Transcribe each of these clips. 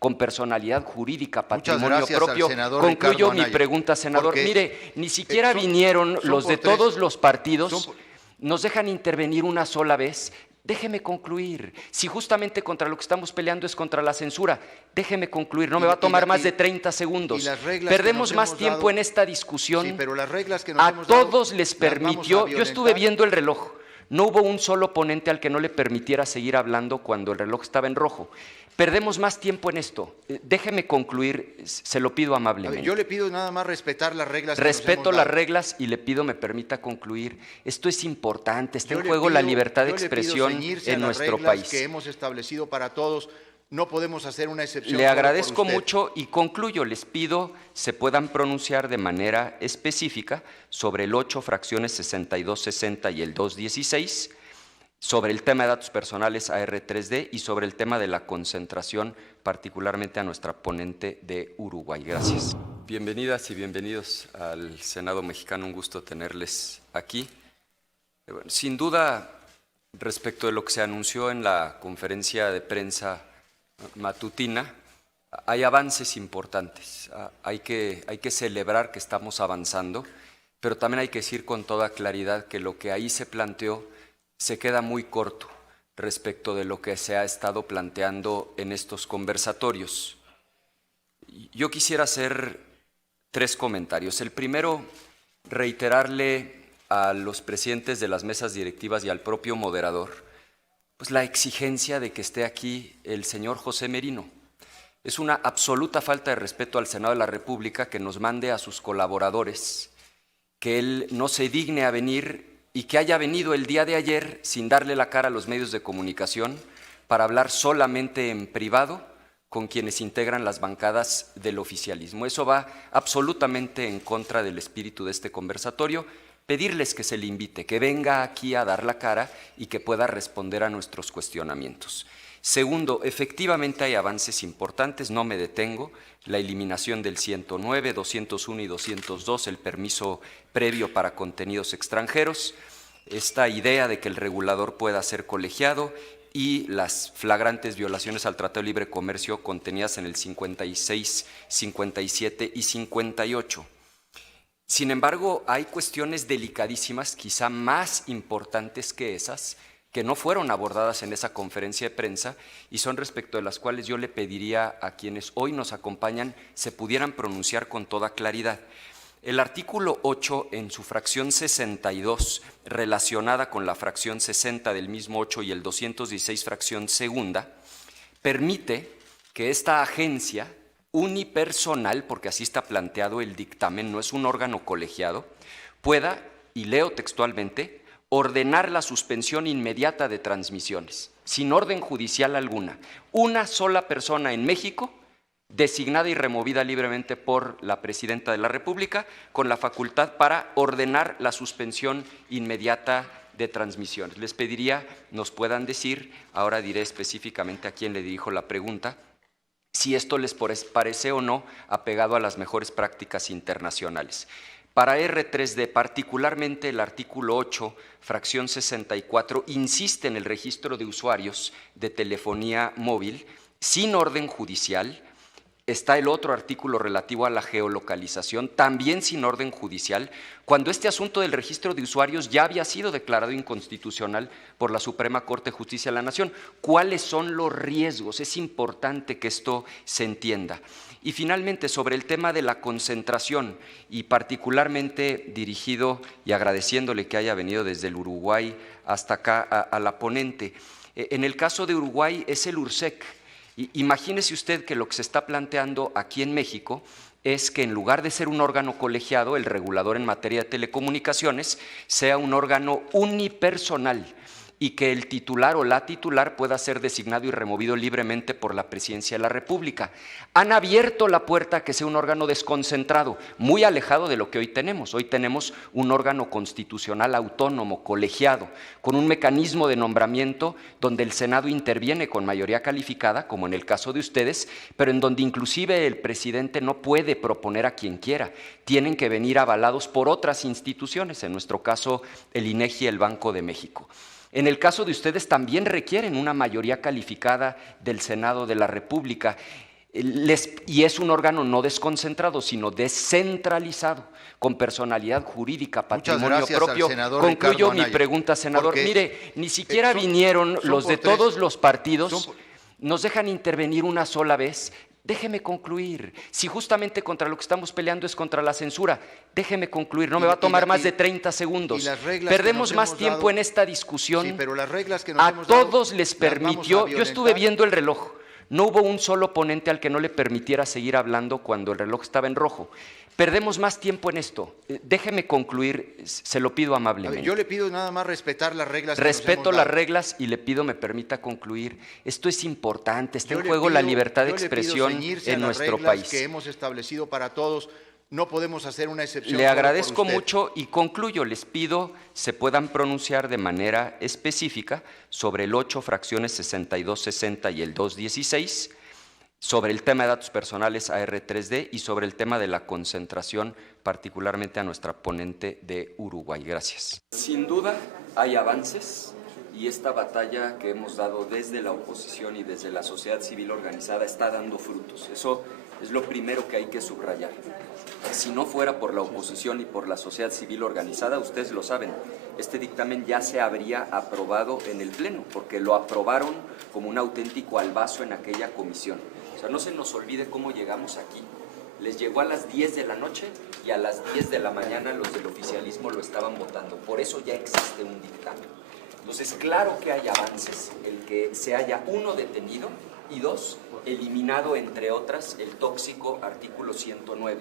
con personalidad jurídica, Muchas patrimonio gracias propio. al senador Concluyo Ricardo mi Anaya, pregunta, senador. porque, Mire, ni siquiera son vinieron los de por tres. todos los partidos, nos dejan intervenir una sola vez. Déjeme concluir. Si justamente contra lo que estamos peleando es contra la censura, déjeme concluir. No me va a tomar más de 30 segundos. Perdemos más tiempo en esta discusión. Sí, pero las reglas que nos a hemos dado, todos les permitió. Yo estuve viendo el reloj. No hubo un solo ponente al que no le permitiera seguir hablando cuando el reloj estaba en rojo. Perdemos más tiempo en esto. Déjeme concluir, se lo pido amablemente. Yo le pido nada más respetar las reglas. Respeto las reglas y le pido me permita concluir. Esto es importante, está en juego la libertad de expresión en nuestro país. Que hemos establecido para todos. No podemos hacer una excepción. Le agradezco mucho y concluyo. Les pido se puedan pronunciar de manera específica sobre el 8, fracciones 6260 y el 216, sobre el tema de datos personales AR3D y sobre el tema de la concentración, particularmente a nuestra ponente de Uruguay. Gracias. Bienvenidas y bienvenidos al Senado mexicano. Un gusto tenerles aquí. Sin duda, respecto de lo que se anunció en la conferencia de prensa matutina, hay avances importantes. Hay que celebrar que estamos avanzando, pero también hay que decir con toda claridad que lo que ahí se planteó se queda muy corto respecto de lo que se ha estado planteando en estos conversatorios. Yo quisiera hacer 3 comentarios. El primero, reiterarle a los presidentes de las mesas directivas y al propio moderador pues la exigencia de que esté aquí el señor José Merino. Es una absoluta falta de respeto al Senado de la República que nos mande a sus colaboradores, que él no se digne a venir y que haya venido el día de ayer sin darle la cara a los medios de comunicación para hablar solamente en privado con quienes integran las bancadas del oficialismo. Eso va absolutamente en contra del espíritu de este conversatorio. Pedirles que se le invite, que venga aquí a dar la cara y que pueda responder a nuestros cuestionamientos. Segundo, efectivamente hay avances importantes, no me detengo. La eliminación del 109, 201 y 202, el permiso previo para contenidos extranjeros, esta idea de que el regulador pueda ser colegiado y las flagrantes violaciones al Tratado de Libre Comercio contenidas en el 56, 57 y 58. Sin embargo, hay cuestiones delicadísimas, quizá más importantes que esas, que no fueron abordadas en esa conferencia de prensa y son respecto de las cuales yo le pediría a quienes hoy nos acompañan se pudieran pronunciar con toda claridad. El artículo 8 en su fracción 62, relacionada con la fracción 60 del mismo 8 y el 216 fracción segunda, permite que esta agencia unipersonal, porque así está planteado el dictamen, no es un órgano colegiado, pueda, y leo textualmente, ordenar la suspensión inmediata de transmisiones, sin orden judicial alguna. Una sola persona en México, designada y removida libremente por la Presidenta de la República, con la facultad para ordenar la suspensión inmediata de transmisiones. Les pediría nos puedan decir, ahora diré específicamente a quién le dirijo la pregunta, si esto les parece o no apegado a las mejores prácticas internacionales. Para R3D, particularmente el artículo 8, fracción 64, insiste en el registro de usuarios de telefonía móvil sin orden judicial. Está el otro artículo relativo a la geolocalización, también sin orden judicial, cuando este asunto del registro de usuarios ya había sido declarado inconstitucional por la Suprema Corte de Justicia de la Nación. ¿Cuáles son los riesgos? Es importante que esto se entienda. Y finalmente, sobre el tema de la concentración, y particularmente dirigido y agradeciéndole que haya venido desde el Uruguay hasta acá a la ponente, en el caso de Uruguay es el URSEC. Imagínese usted que lo que se está planteando aquí en México es que en lugar de ser un órgano colegiado, el regulador en materia de telecomunicaciones sea un órgano unipersonal y que el titular o la titular pueda ser designado y removido libremente por la Presidencia de la República. Han abierto la puerta a que sea un órgano desconcentrado, muy alejado de lo que hoy tenemos. Hoy tenemos un órgano constitucional autónomo, colegiado, con un mecanismo de nombramiento donde el Senado interviene con mayoría calificada, como en el caso de ustedes, pero en donde inclusive el presidente no puede proponer a quien quiera. Tienen que venir avalados por otras instituciones, en nuestro caso el INEGI y el Banco de México. En el caso de ustedes también requieren una mayoría calificada del Senado de la República. Y es un órgano no desconcentrado, sino descentralizado, con personalidad jurídica, patrimonio gracias propio. al senador Concluyo Ricardo mi Anaya, pregunta, senador. porque, Mire, ni siquiera son vinieron los de por tres. todos los partidos, nos dejan intervenir una sola vez. Déjeme concluir. Si justamente contra lo que estamos peleando es contra la censura, déjeme concluir. No me va a tomar más de 30 segundos. Perdemos más tiempo en esta discusión. Sí, pero las reglas que nos a hemos dado, todos les permitió. Yo estuve viendo el reloj. No hubo un solo ponente al que no le permitiera seguir hablando cuando el reloj estaba en rojo. Perdemos más tiempo en esto. Déjeme concluir, se lo pido amablemente. Yo le pido nada más respetar las reglas. Respeto las reglas y le pido me permita concluir. Esto es importante, está en juego la libertad de expresión en nuestro país. Que hemos establecido para todos. No podemos hacer una excepción. Le agradezco mucho y concluyo. Les pido se puedan pronunciar de manera específica sobre el 8 fracciones 6260 y el 216, sobre el tema de datos personales AR3D y sobre el tema de la concentración, particularmente a nuestra ponente de Uruguay. Gracias. Sin duda hay avances y esta batalla que hemos dado desde la oposición y desde la sociedad civil organizada está dando frutos. Eso es lo primero que hay que subrayar. Si no fuera por la oposición y por la sociedad civil organizada, ustedes lo saben, este dictamen ya se habría aprobado en el Pleno, porque lo aprobaron como un auténtico albazo en aquella comisión. O sea, no se nos olvide cómo llegamos aquí. Les llegó a las 10 de la noche y a las 10 de la mañana los del oficialismo lo estaban votando. Por eso ya existe un dictamen. Entonces, claro que hay avances, el que se haya, uno, detenido y dos, eliminado, entre otras, el tóxico artículo 109.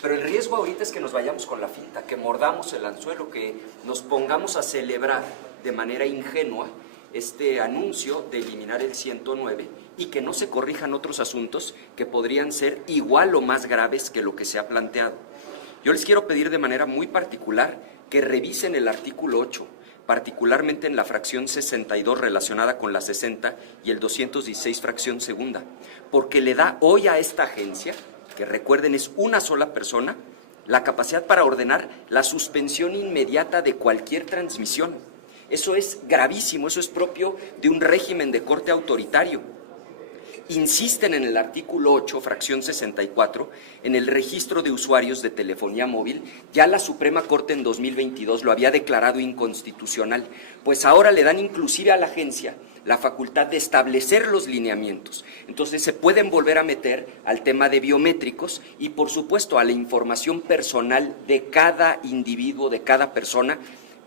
Pero el riesgo ahorita es que nos vayamos con la finta, que mordamos el anzuelo, que nos pongamos a celebrar de manera ingenua este anuncio de eliminar el 109 y que no se corrijan otros asuntos que podrían ser igual o más graves que lo que se ha planteado. Yo les quiero pedir de manera muy particular que revisen el artículo 8, particularmente en la fracción 62 relacionada con la 60 y el 216 fracción segunda, porque le da hoy a esta agencia, que recuerden es una sola persona, la capacidad para ordenar la suspensión inmediata de cualquier transmisión. Eso es gravísimo, eso es propio de un régimen de corte autoritario. Insisten en el artículo 8, fracción 64, en el registro de usuarios de telefonía móvil. Ya la Suprema Corte en 2022 lo había declarado inconstitucional, pues ahora le dan inclusive a la agencia la facultad de establecer los lineamientos. Entonces se pueden volver a meter al tema de biométricos y, por supuesto, a la información personal de cada individuo, de cada persona.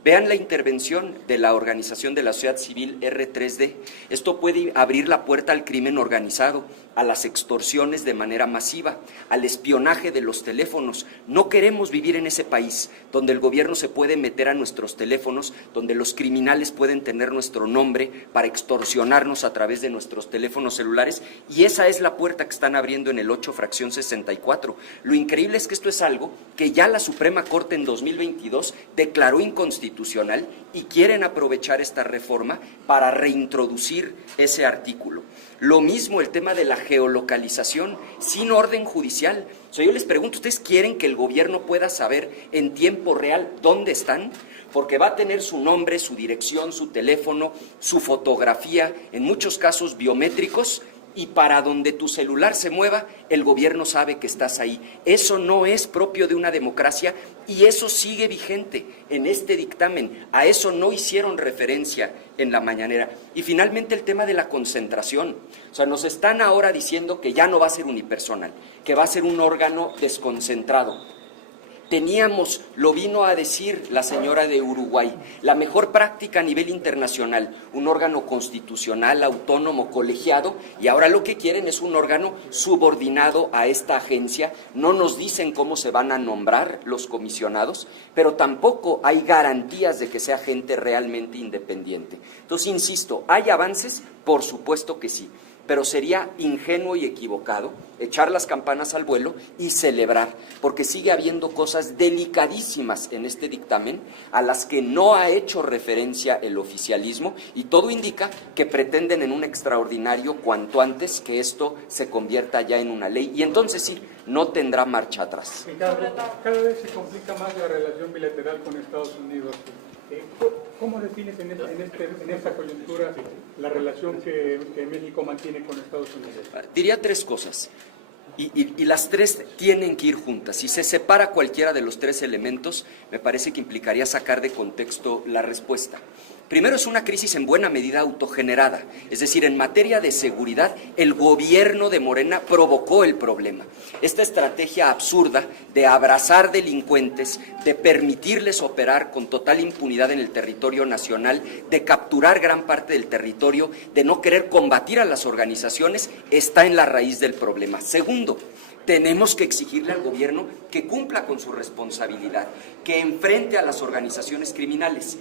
Vean la intervención de la organización de la sociedad civil R3D. Esto puede abrir la puerta al crimen organizado, a las extorsiones de manera masiva, al espionaje de los teléfonos. No queremos vivir en ese país donde el gobierno se puede meter a nuestros teléfonos, donde los criminales pueden tener nuestro nombre para extorsionarnos a través de nuestros teléfonos celulares, y esa es la puerta que están abriendo en el 8 fracción 64. Lo increíble es que esto es algo que ya la Suprema Corte en 2022 declaró inconstitucional y quieren aprovechar esta reforma para reintroducir ese artículo. Lo mismo el tema de la geolocalización sin orden judicial. O sea, yo les pregunto, ¿ustedes quieren que el gobierno pueda saber en tiempo real dónde están? Porque va a tener su nombre, su dirección, su teléfono, su fotografía, en muchos casos biométricos, y para donde tu celular se mueva, el gobierno sabe que estás ahí. Eso no es propio de una democracia y eso sigue vigente en este dictamen. A eso no hicieron referencia en la mañanera. Y finalmente el tema de la concentración. O sea, nos están ahora diciendo que ya no va a ser unipersonal, que va a ser un órgano desconcentrado. Teníamos, lo vino a decir la señora de Uruguay, la mejor práctica a nivel internacional, un órgano constitucional, autónomo, colegiado, y ahora lo que quieren es un órgano subordinado a esta agencia. No nos dicen cómo se van a nombrar los comisionados, pero tampoco hay garantías de que sea gente realmente independiente. Entonces, insisto, ¿hay avances? Por supuesto que sí. Pero sería ingenuo y equivocado echar las campanas al vuelo y celebrar, porque sigue habiendo cosas delicadísimas en este dictamen a las que no ha hecho referencia el oficialismo, y todo indica que pretenden en un extraordinario cuanto antes que esto se convierta ya en una ley, y entonces sí, no tendrá marcha atrás. Ricardo, cada vez se complica más la relación bilateral con Estados Unidos. ¿Cómo defines en esta coyuntura la relación que México mantiene con Estados Unidos? Diría tres cosas, y las tres tienen que ir juntas. Si se separa cualquiera de los tres elementos, me parece que implicaría sacar de contexto la respuesta. Primero, es una crisis en buena medida autogenerada, es decir, en materia de seguridad, el gobierno de Morena provocó el problema. Esta estrategia absurda de abrazar delincuentes, de permitirles operar con total impunidad en el territorio nacional, de capturar gran parte del territorio, de no querer combatir a las organizaciones, está en la raíz del problema. Segundo, tenemos que exigirle al gobierno que cumpla con su responsabilidad, que enfrente a las organizaciones criminales.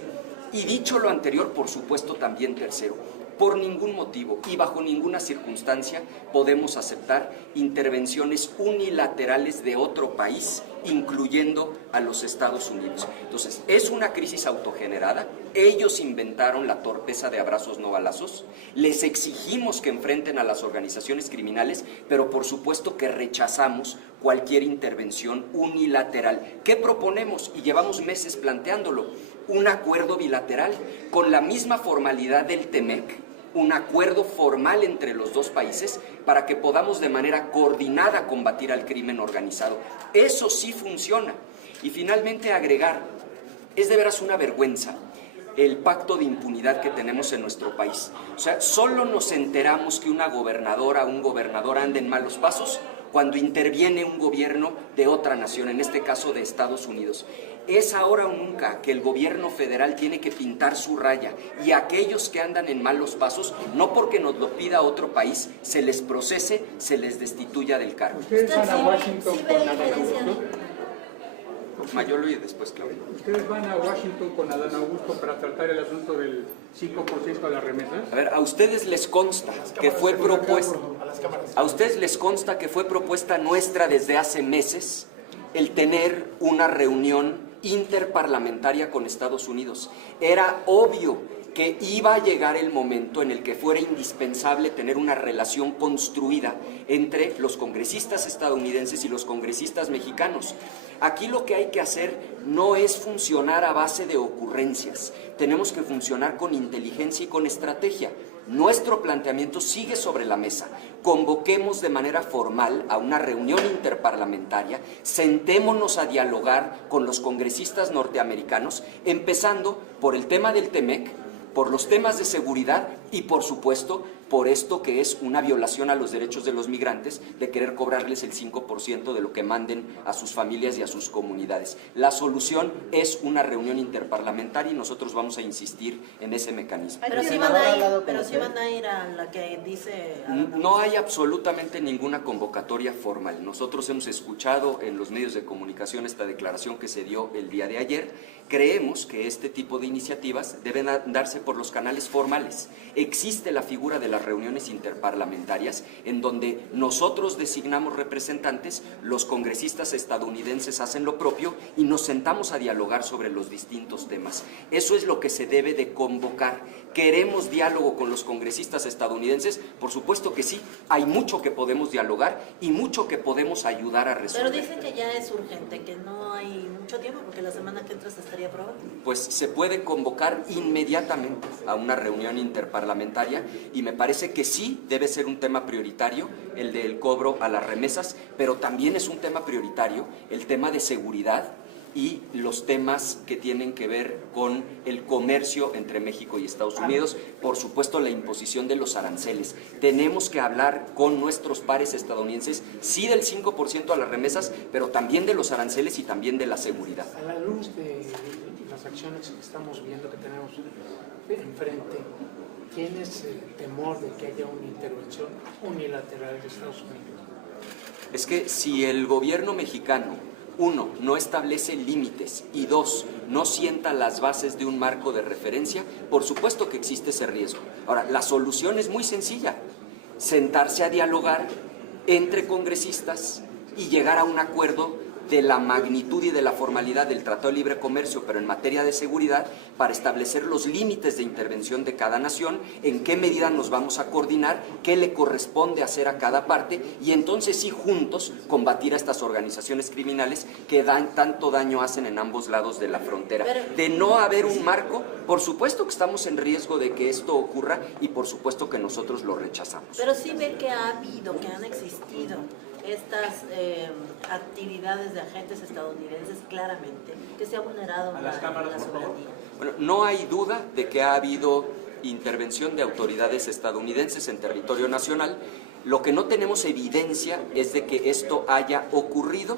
Y dicho lo anterior, por supuesto, también tercero, por ningún motivo y bajo ninguna circunstancia podemos aceptar intervenciones unilaterales de otro país, incluyendo a los Estados Unidos. Entonces, es una crisis autogenerada, ellos inventaron la torpeza de abrazos no balazos, les exigimos que enfrenten a las organizaciones criminales, pero por supuesto que rechazamos cualquier intervención unilateral. ¿Qué proponemos? Y llevamos meses planteándolo. Un acuerdo bilateral con la misma formalidad del TEMEC, un acuerdo formal entre los dos países para que podamos de manera coordinada combatir al crimen organizado. Eso sí funciona. Y finalmente agregar, es de veras una vergüenza el pacto de impunidad que tenemos en nuestro país. O sea, solo nos enteramos que una gobernadora o un gobernador anda en malos pasos cuando interviene un gobierno de otra nación, en este caso de Estados Unidos. Es ahora o nunca que el gobierno federal tiene que pintar su raya y aquellos que andan en malos pasos, no porque nos lo pida otro país, se les procese, se les destituya del cargo. ¿Ustedes van a Washington con Adán Augusto? Mayolo y después Claudio. ¿Ustedes van a Washington con Adán Augusto para tratar el asunto del 5% de las remesas? A ver, a ustedes les consta que fue propuesta, nuestra desde hace meses el tener una reunión interparlamentaria con Estados Unidos. Era obvio que iba a llegar el momento en el que fuera indispensable tener una relación construida entre los congresistas estadounidenses y los congresistas mexicanos. Aquí lo que hay que hacer no es funcionar a base de ocurrencias, tenemos que funcionar con inteligencia y con estrategia. Nuestro planteamiento sigue sobre la mesa. Convoquemos de manera formal a una reunión interparlamentaria, sentémonos a dialogar con los congresistas norteamericanos, empezando por el tema del TEMEC, por los temas de seguridad y, por supuesto, por esto que es una violación a los derechos de los migrantes, de querer cobrarles el 5% de lo que manden a sus familias y a sus comunidades. La solución es una reunión interparlamentaria y nosotros vamos a insistir en ese mecanismo. Pero sí van a ir a la que dice... No hay absolutamente ninguna convocatoria formal. Nosotros hemos escuchado en los medios de comunicación esta declaración que se dio el día de ayer. Creemos que este tipo de iniciativas deben darse por los canales formales. Existe la figura de las reuniones interparlamentarias en donde nosotros designamos representantes, los congresistas estadounidenses hacen lo propio y nos sentamos a dialogar sobre los distintos temas. Eso es lo que se debe de convocar. ¿Queremos diálogo con los congresistas estadounidenses? Por supuesto que sí. Hay mucho que podemos dialogar y mucho que podemos ayudar a resolver. Pero dicen que ya es urgente, que no hay mucho tiempo porque la semana que entra se estaría aprobando. Pues se puede convocar inmediatamente a una reunión interparlamentaria y me parece que sí debe ser un tema prioritario el del cobro a las remesas, pero también es un tema prioritario el tema de seguridad y los temas que tienen que ver con el comercio entre México y Estados Unidos, por supuesto la imposición de los aranceles. Tenemos que hablar con nuestros pares estadounidenses, sí del 5% a las remesas, pero también de los aranceles y también de la seguridad. A la luz de las acciones que estamos viendo que tenemos enfrente, ¿tienes el temor de que haya una intervención unilateral de Estados Unidos? Es que si el gobierno mexicano, uno, no establece límites y dos, no sienta las bases de un marco de referencia, por supuesto que existe ese riesgo. Ahora, la solución es muy sencilla, sentarse a dialogar entre congresistas y llegar a un acuerdo de la magnitud y de la formalidad del Tratado de Libre Comercio, pero en materia de seguridad, para establecer los límites de intervención de cada nación, en qué medida nos vamos a coordinar, qué le corresponde hacer a cada parte, y entonces sí juntos combatir a estas organizaciones criminales que tanto daño hacen en ambos lados de la frontera. De no haber un marco, por supuesto que estamos en riesgo de que esto ocurra y por supuesto que nosotros lo rechazamos. Pero sí ve que ha habido, que han existido estas actividades de agentes estadounidenses claramente, que se ha vulnerado la soberanía. Bueno, no hay duda de que ha habido intervención de autoridades estadounidenses en territorio nacional. Lo que no tenemos evidencia es de que esto haya ocurrido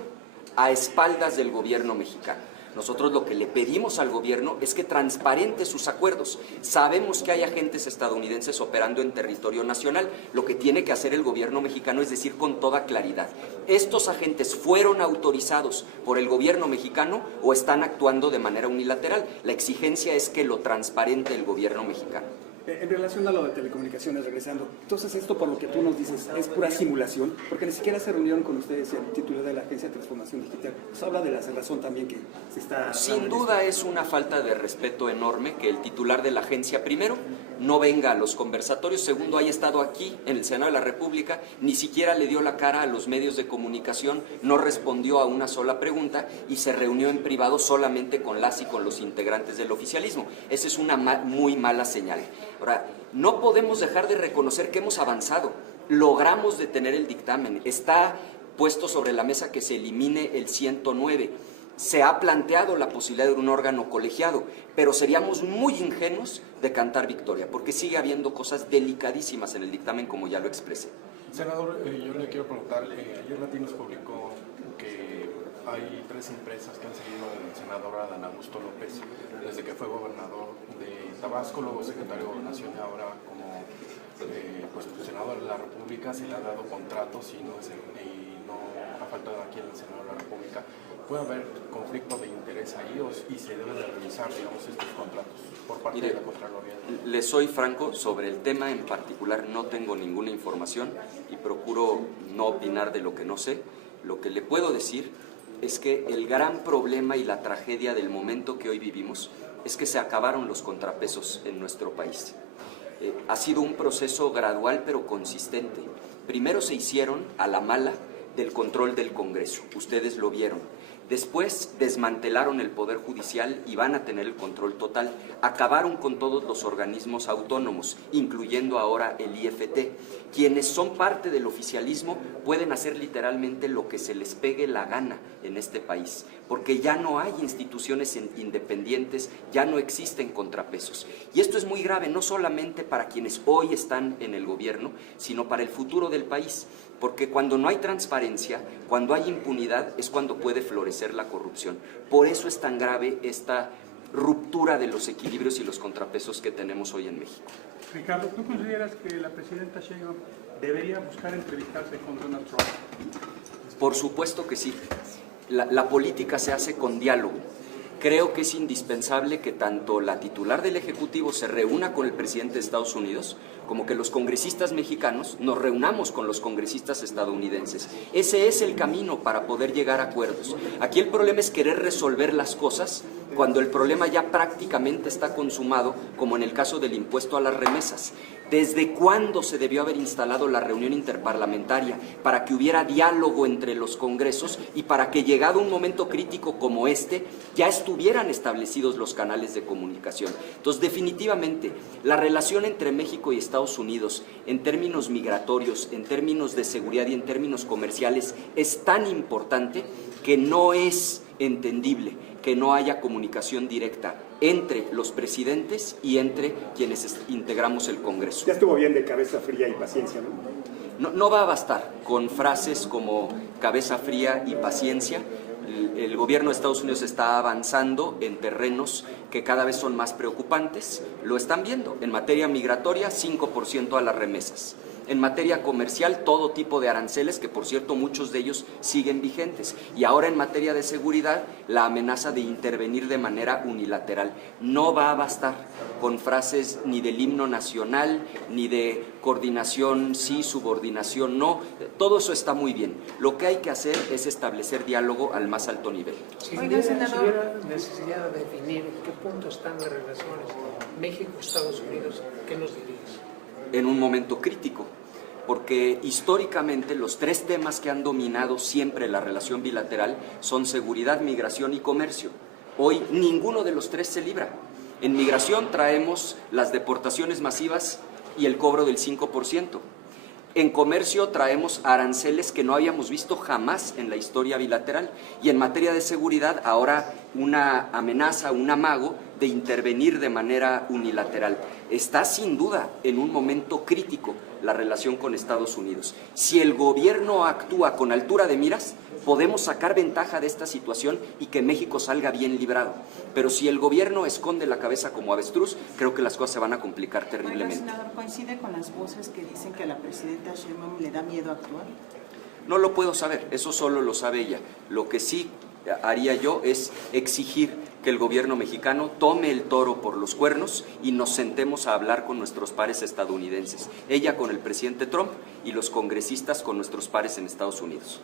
a espaldas del gobierno mexicano. Nosotros lo que le pedimos al gobierno es que transparente sus acuerdos. Sabemos que hay agentes estadounidenses operando en territorio nacional. Lo que tiene que hacer el gobierno mexicano es decir con toda claridad: ¿estos agentes fueron autorizados por el gobierno mexicano o están actuando de manera unilateral? La exigencia es que lo transparente el gobierno mexicano. En relación a lo de telecomunicaciones, regresando, entonces esto por lo que tú nos dices es pura simulación, porque ni siquiera se reunieron con ustedes el titular de la Agencia de Transformación Digital. Eso habla de la cerrazón también que se está... Sin duda es una falta de respeto enorme que el titular de la agencia, primero, no venga a los conversatorios, segundo, haya estado aquí en el Senado de la República, ni siquiera le dio la cara a los medios de comunicación, no respondió a una sola pregunta y se reunió en privado solamente con las y con los integrantes del oficialismo. Esa es una muy mala señal. Ahora, no podemos dejar de reconocer que hemos avanzado, logramos detener el dictamen, está puesto sobre la mesa que se elimine el 109, se ha planteado la posibilidad de un órgano colegiado, pero seríamos muy ingenuos de cantar victoria, porque sigue habiendo cosas delicadísimas en el dictamen, como ya lo expresé. Senador, yo le quiero preguntar, ayer Latinos publicó que hay 3 empresas que han seguido al senador Adán Augusto López desde que fue gobernador de Tabasco, luego secretario de Gobernación y ahora como senador de la República. Se le han dado contratos y no ha faltado aquí en el Senado de la República. ¿Puede haber conflicto de interés ahí y se deben de revisar, digamos, estos contratos por parte de la Contraloría? Le soy franco, sobre el tema en particular no tengo ninguna información y procuro no opinar de lo que no sé. Lo que le puedo decir es que el gran problema y la tragedia del momento que hoy vivimos es que se acabaron los contrapesos en nuestro país. Ha sido un proceso gradual pero consistente. Primero se hicieron a la mala del control del Congreso, ustedes lo vieron. Después desmantelaron el Poder Judicial y van a tener el control total. Acabaron con todos los organismos autónomos, incluyendo ahora el IFT. Quienes son parte del oficialismo pueden hacer literalmente lo que se les pegue la gana en este país, porque ya no hay instituciones independientes, ya no existen contrapesos. Y esto es muy grave, no solamente para quienes hoy están en el gobierno, sino para el futuro del país. Porque cuando no hay transparencia, cuando hay impunidad, es cuando puede florecer la corrupción. Por eso es tan grave esta ruptura de los equilibrios y los contrapesos que tenemos hoy en México. Ricardo, ¿tú consideras que la presidenta Sheinbaum debería buscar entrevistarse con Donald Trump? Por supuesto que sí. La política se hace con diálogo. Creo que es indispensable que tanto la titular del Ejecutivo se reúna con el presidente de Estados Unidos, como que los congresistas mexicanos nos reunamos con los congresistas estadounidenses. Ese es el camino para poder llegar a acuerdos. Aquí el problema es querer resolver las cosas cuando el problema ya prácticamente está consumado, como en el caso del impuesto a las remesas. ¿Desde cuándo se debió haber instalado la reunión interparlamentaria para que hubiera diálogo entre los congresos y para que, llegado un momento crítico como este, ya estuvieran establecidos los canales de comunicación? Entonces, definitivamente, la relación entre México y Estados Unidos, en términos migratorios, en términos de seguridad y en términos comerciales, es tan importante que no es entendible que no haya comunicación directa entre los presidentes y entre quienes integramos el Congreso. Ya estuvo bien de cabeza fría y paciencia, ¿no? No va a bastar con frases como cabeza fría y paciencia. El gobierno de Estados Unidos está avanzando en terrenos que cada vez son más preocupantes. Lo están viendo. En materia migratoria, 5% a las remesas. En materia comercial, todo tipo de aranceles, que por cierto muchos de ellos siguen vigentes. Y ahora en materia de seguridad, la amenaza de intervenir de manera unilateral. No va a bastar con frases ni del himno nacional, ni de coordinación sí, subordinación no. Todo eso está muy bien. Lo que hay que hacer es establecer diálogo al más alto nivel. Si hubiera necesidad de definir en qué punto están las relaciones México-Estados Unidos, ¿qué nos dirías? En un momento crítico, porque históricamente los tres temas que han dominado siempre la relación bilateral son seguridad, migración y comercio. Hoy ninguno de los tres se libra. En migración traemos las deportaciones masivas y el cobro del 5%. En comercio traemos aranceles que no habíamos visto jamás en la historia bilateral. Y en materia de seguridad, ahora una amenaza, un amago de intervenir de manera unilateral. Está sin duda en un momento crítico la relación con Estados Unidos. Si el gobierno actúa con altura de miras, podemos sacar ventaja de esta situación y que México salga bien librado. Pero si el gobierno esconde la cabeza como avestruz, creo que las cosas se van a complicar terriblemente. Oiga, senador, ¿coincide con las voces que dicen que a la presidenta Sheinbaum le da miedo actuar? No lo puedo saber, eso solo lo sabe ella. Lo que sí haría yo es exigir que el gobierno mexicano tome el toro por los cuernos y nos sentemos a hablar con nuestros pares estadounidenses. Ella con el presidente Trump y los congresistas con nuestros pares en Estados Unidos.